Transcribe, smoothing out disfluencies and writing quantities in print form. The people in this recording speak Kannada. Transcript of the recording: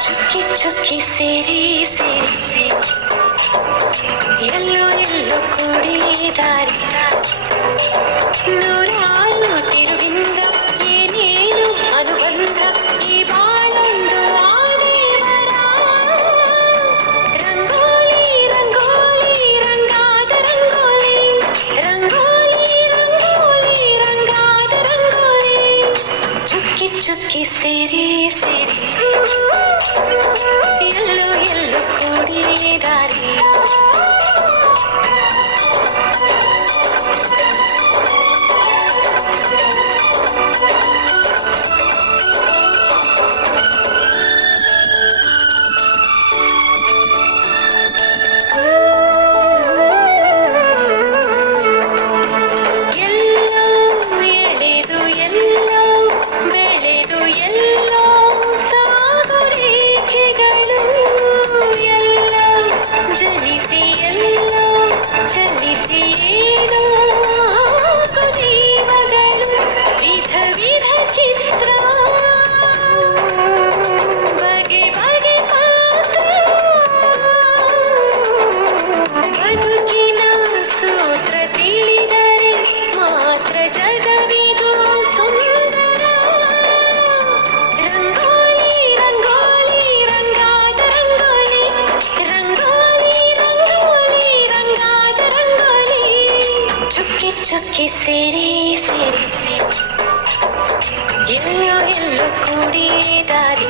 ಚುಕ್ಕಿ ಚುಕ್ಕಿ ಸೇರಿ ಸೇರಿ ಸೇರಿ ಎಲ್ಲೋ ಎಲ್ಲೋ ಕೂಡಿದಾರಿ ನೂರಾರು ತಿರುವಿಂದ ಏನೇನು ಅನುಬಂಧ ಈ ಬಾಳೊಂದು ಆದೇವರ ರಂಗೋಲಿ ರಂಗೋಲಿ ರಂಗಾದ ರಂಗೋಲಿ ರಂಗೋಲಿ ರಂಗೋಲಿ ರಂಗಾದ ರಂಗೋಲಿ ಚುಕ್ಕಿ ಚುಕ್ಕಿ ಸೇರಿ ಸೇರಿ ಎಲ್ಲೋ ಎಲ್ಲೋ ಕೂಡಿದಾರಿ ಚುಕ್ಕಿ ಸೇರಿ ಸೇರಿ ಎಲ್ಲೋ ಎಲ್ಲೋ ಕೂಡಿದಾರಿ